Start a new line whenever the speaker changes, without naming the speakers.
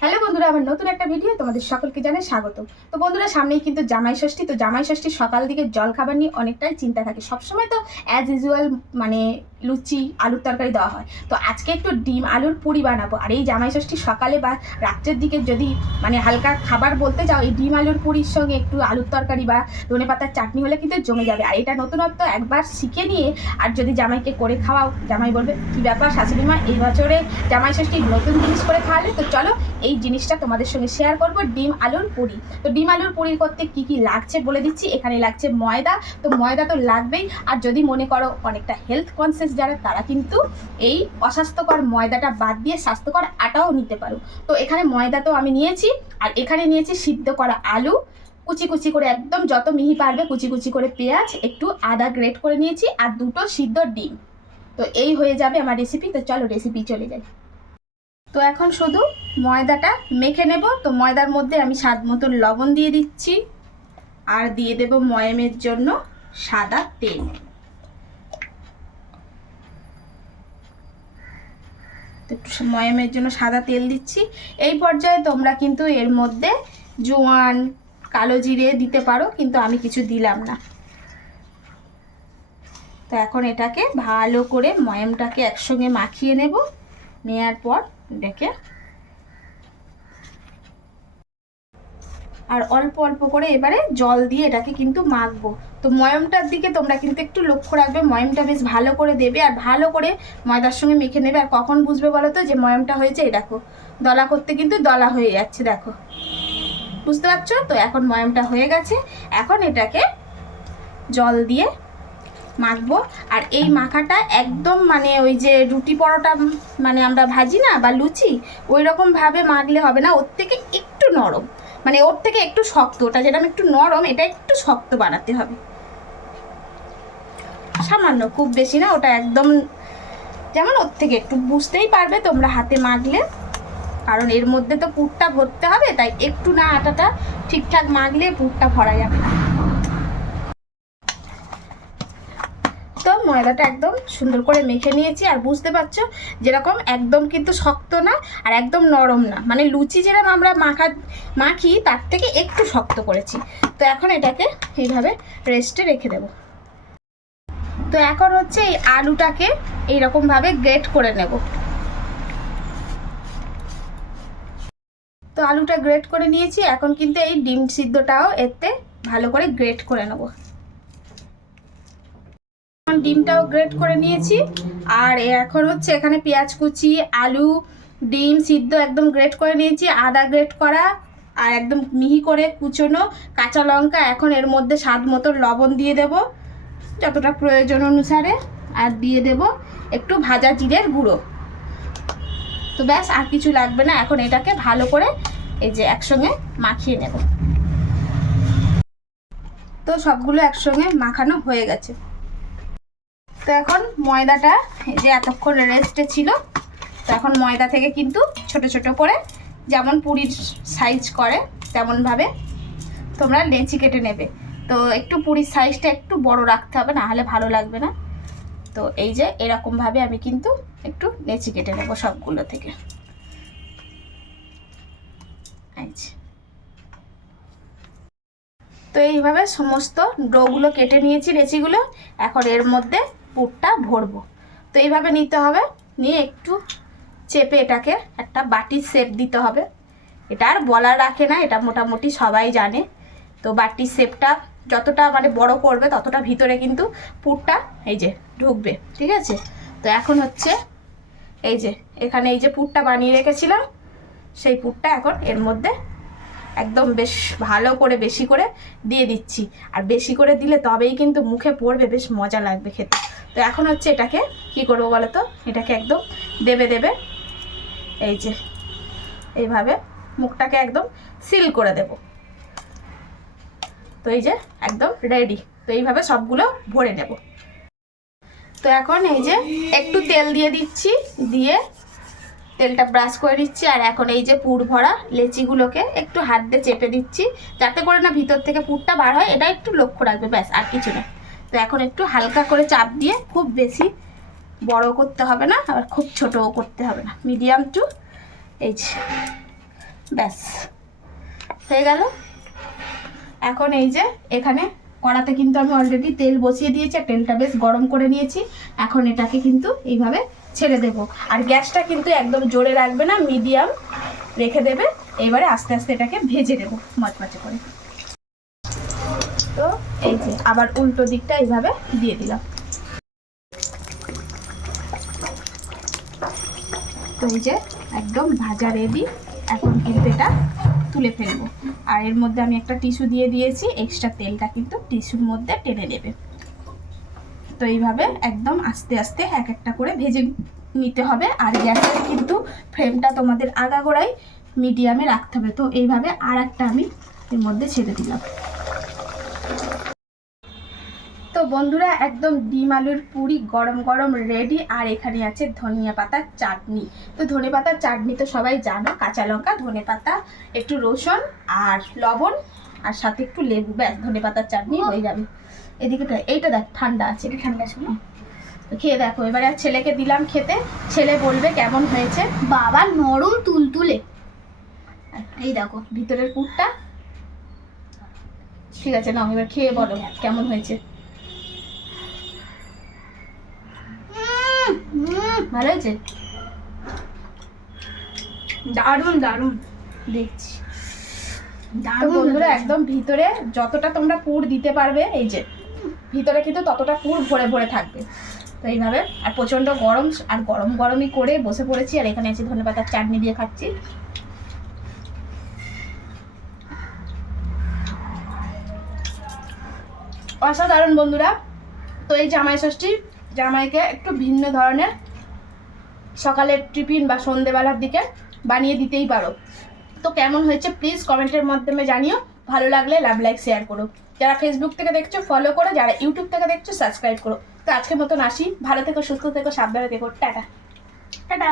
Hello বন্ধুরা, আমার নতুন একটা ভিডিও তোমাদের সকলকে জানাই স্বাগত। তো বন্ধুরা, সামনেই কিন্তু জামাই ষষ্ঠী, তো জামাই ষষ্ঠী সকাল দিকে জল খাবার নিয়ে অনেকটাই চিন্তা থাকে। সবসময় তো অ্যাজ ইউজুয়াল মানে লুচি, আলুর তরকারি দেওয়া হয়। তো আজকে একটু ডিম, আলুর পুরি বানাবো। আর এই জামাই ষষ্ঠী সকালে বা রাত্রের দিকে যদি মানে হালকা খাবার বলতে যাও, এই ডিম, আলুর পুরির সঙ্গে একটু আলুর তরকারি বা ধনে পাতার চাটনি হলে কিন্তু জমে যাবে। আর এটা নতুনত্ব একবার শিখে নিয়ে আর যদি জামাইকে করে খাওয়াও, জামাই বলবে, কী ব্যাপার শাশুড়ি মা এই বছরে জামাই ষষ্ঠী নতুন জিনিস করে খাওয়ালে? তো চলো এই জিনিসটা তোমাদের সঙ্গে শেয়ার করব, ডিম, আলুর পুরি। তো ডিম, আলুর পুরি করতে কি কি লাগছে বলে দিচ্ছি। এখানে লাগছে ময়দা। তো ময়দা তো লাগবেই। আর যদি মনে করো অনেকটা হেলথ কনসিয়াস যারা, তারা কিন্তু এই অস্বাস্থ্যকর ময়দাটা বাদ দিয়ে স্বাস্থ্যকর আটাও নিতে পারো। তো এখানে ময়দা তো আমি নিয়েছি, আর এখানে নিয়েছি সিদ্ধ করা আলু। কুচি কুচি করে একদম যত মিহি পারবে কুচি কুচি করে পেঁয়াজ, একটু আদা গ্রেট করে নিয়েছি, আর দুটো সিদ্ধ ডিম। তো এই হয়ে যাবে আমার রেসিপি তো চলো রেসিপি চলে যাই। তো এখন শুধু ময়দাটা মেখে নেব। তো ময়দার মধ্যে আমি স্বাদ মতো লবণ দিয়ে দিচ্ছি, আর দিয়ে দেব ময়ামের জন্য সাদা তেল। তো একটু ময়ামের জন্য সাদা তেল দিচ্ছি। এই পর্যায়ে তোমরা কিন্তু এর মধ্যে জোয়ান, কালো জিরে দিতে পারো, কিন্তু আমি কিছু দিলাম না। তো এখন এটাকে ভালো করে ময়ামটাকে একসঙ্গে মাখিয়ে নেব। নেয়ার পর ডেকে আর অল্প অল্প করে এবারে জল দিয়ে এটাকে কিন্তু মাখবো। তো ময়মটার দিকে তোমরা কিন্তু একটু লক্ষ্য রাখবে, ময়মটা বেশ ভালো করে দেবে আর ভালো করে ময়দার সঙ্গে মেখে নেবে। আর কখন বুঝবে বলো তো যে ময়মটা হয়েছে? এই দেখো, দলা করতে কিন্তু দলা হয়ে যাচ্ছে, দেখো। বুঝতে পারছ? তো এখন ময়মটা হয়ে গেছে। এখন এটাকে জল দিয়ে মাখবো। আর এই মাখাটা একদম মানে ওই যে রুটি পরোটা মানে আমরা ভাজি না বা লুচি ওই রকমভাবে মাখলে হবে না। ওর থেকে একটু নরম। মানে ওর থেকে একটু শক্ত, ওটা যেরকম একটু নরম, এটা একটু শক্ত বানাতে হবে। সামান্য, খুব বেশি না, ওটা একদম যেমন ওর থেকে একটু, বুঝতেই পারবে তোমরা হাতে মাখলে। কারণ এর মধ্যে তো পুরটা ভরতে হবে, তাই একটু না আটাটা ঠিকঠাক মাখলে পুরটা ভরা যাবে না তো ময়দাটা একদম সুন্দর করে মেখে নিয়েছি। আর বুঝতে পারছ, যেরকম একদম কিন্তু শক্ত না আর একদম নরম না। মানে লুচি যেরকম আমরা মাখা, মাখি, তার থেকে একটু শক্ত করেছি। তো এখন এটাকে এইভাবে রেস্টে রেখে দেব। তো এখন হচ্ছে এই আলুটাকে এইরকমভাবে গ্রেট করে নেব। তো আলুটা গ্রেট করে নিয়েছি। এখন কিন্তু এই ডিম সিদ্ধটাও এতে ভালো করে গ্রেট করে নেব। ডিমটাও গ্রেট করে নিয়েছি। আর এখন হচ্ছে এখানে পেঁয়াজ কুচি, আলু, ডিম সিদ্ধ একদম গ্রেট করে নিয়েছি, আদা গ্রেট করা, আর একদম মিহি করে কুচোনো কাঁচা লঙ্কা। এখন এর মধ্যে স্বাদ মতো লবণ দিয়ে দেব, যতটা প্রয়োজন অনুসারে, আর দিয়ে দেব একটু ভাজা জিরের গুঁড়ো। তো ব্যাস, আর কিছু লাগবে না, এখন এটাকে ভালো করে এই যে একসঙ্গে মাখিয়ে নেব। তো সবগুলো একসঙ্গে মাখানো হয়ে গেছে। তো এখন ময়দাটা যে এতক্ষণ রেস্টে ছিল, তো এখন ময়দা থেকে কিন্তু ছোট ছোট করে যেমন পুরীর সাইজ করে, তেমনভাবে তোমরা লেচি কেটে নেবে। তো একটু পুরীর সাইজটা একটু বড় রাখতে হবে, না হলে ভালো লাগবে না। তো এই যে এরকমভাবে আমি কিন্তু একটু লেচি কেটে নেব সবগুলো থেকে। তো এইভাবে সমস্ত ডোগুলো কেটে নিয়েছি লেচিগুলো, এখন এর মধ্যে পুরটা ভরবো। তো এইভাবে নিতে হবে। নিয়ে একটু চেপে এটাকে একটা বাটির শেপ দিতে হবে। এটা আর বলার রাখে না, এটা মোটামুটি সবাই জানে। তো বাটির শেপটা যতটা মানে বড় করবে, ততটা ভিতরে কিন্তু পুরটা এই যে ঢুকবে, ঠিক আছে? তো এখন হচ্ছে এই যে, এখানে এই যে পুরটা বানিয়ে রেখেছিলাম, সেই পুরটা এখন এর মধ্যে একদম বেশ ভালো করে বেশি করে দিয়ে দিচ্ছি। আর বেশি করে দিলে তবেই কিন্তু মুখে পড়বে, বেশ মজা লাগবে খেতে। তো এখন হচ্ছে এটাকে কি করব বলো তো এটাকে একদম দেবে দেবে এই যে, এইভাবে মুখটাকে একদম সিল করে দেব। তো এই যে একদম রেডি তো এইভাবে সবগুলো ভরে নেব। তো এখন এই যে একটু তেল দিয়ে দিচ্ছি, দিয়ে তেলটা ব্রাশ করে দিচ্ছি আর এখন এই যে পুর ভরা লেচিগুলোকে একটু হাত দিয়ে চেপে দিচ্ছি, যাতে করে না ভিতর থেকে পুরটা বার হয়, এটা একটু লক্ষ্য রাখবে, ব্যাস, আর কিছু না। তো এখন একটু হালকা করে চাপ দিয়ে খুব বেশি বড় করতে হবে না, আবার খুব ছোটও করতে হবে না। মিডিয়াম টু এই ব্যাস, হয়ে গেল। এখন এই যে, এখানে কড়াতে কিন্তু আমি অলরেডি তেল বসিয়ে দিয়েছি তেলটা বেশ গরম করে নিয়েছি। এখন এটাকে কিন্তু এইভাবে ছেড়ে দেব। আর গ্যাসটা কিন্তু একদম জোরে রাখবে না মিডিয়াম রেখে দেবে। এবারে আস্তে আস্তে এটাকে ভেজে দেবো মচমচে করে। এই যে, আবার উল্টো দিকটা এইভাবে দিয়ে দিলাম। তো এই যে, একদম ভাজা রেডি এখন কিন্তু এটা তুলে ফেলব। আর এর মধ্যে আমি একটা টিস্যু দিয়ে দিয়েছি এক্সট্রা তেলটা কিন্তু টিস্যুর মধ্যে টেনে নেবে। তো এইভাবে একদম আস্তে আস্তে এক একটা করে ভেজে নিতে হবে। আর গ্যাসের কিন্তু ফ্লেমটা তোমাদের আগাগোড়াই মিডিয়ামে রাখতে হবে। তো এইভাবে আর একটা আমি এর মধ্যে ছেড়ে দিলাম। তো বন্ধুরা একদম ডিম আলুর পুরি গরম গরম রেডি আর এখানে আছে ধনিয়া পাতার চাটনি। তো ধনে পাতার চাটনি তো সবাই জানো কাঁচা লঙ্কা ধনে পাতা একটু রসুন আর লবণ আর সাথে একটু লেবু। ব্যাস ধনে পাতার চাটনি হয়ে যাবে। এদিকে এইটা দেখ ঠান্ডা আছে। এটা ঠান্ডা ছিল তো খেয়ে দেখো এবারে আর ছেলেকে দিলাম খেতে। ছেলে বলবে কেমন হয়েছে।
বাবা নরম তুলতুলে। এই দেখো
ভিতরের পুরটা। ঠিক আছে নাও এবার খেয়ে বলো কেমন হয়েছে? ভালো হয়েছে?
দারুণ দারুণ।
দেখছি।
দারুণ
বন্ধুরা একদম ভিতরে যতটা তোমরা পুর দিতে পারবে এই যে ভিতরে কিন্তু ততটা পুর ভরে ভরে থাকবে। তো এইভাবে আর প্রচণ্ড গরম আর গরম গরমই করে বসে পড়েছি আর এখানে আছে ধনে পাতার চাটনি দিয়ে খাচ্ছি। অসাধারণ বন্ধুরা। তো এই জামাই ষষ্ঠী জামাইকে একটু ভিন্ন ধরনের সকালের টিফিন বা সন্ধেবেলার দিকে বানিয়ে দিতেই পারো। তো কেমন হয়েছে প্লিজ কমেন্টের মাধ্যমে জানিও। ভালো লাগলে লাভ লাইক শেয়ার করো। যারা ফেসবুক থেকে দেখছ ফলো করো। যারা ইউটিউব থেকে দেখছ সাবস্ক্রাইব করো। তো আজকের মতন আসি। ভালো থেকো, সুস্থ থেকো, সাবধানে থেকো। টাটা।
টাটা।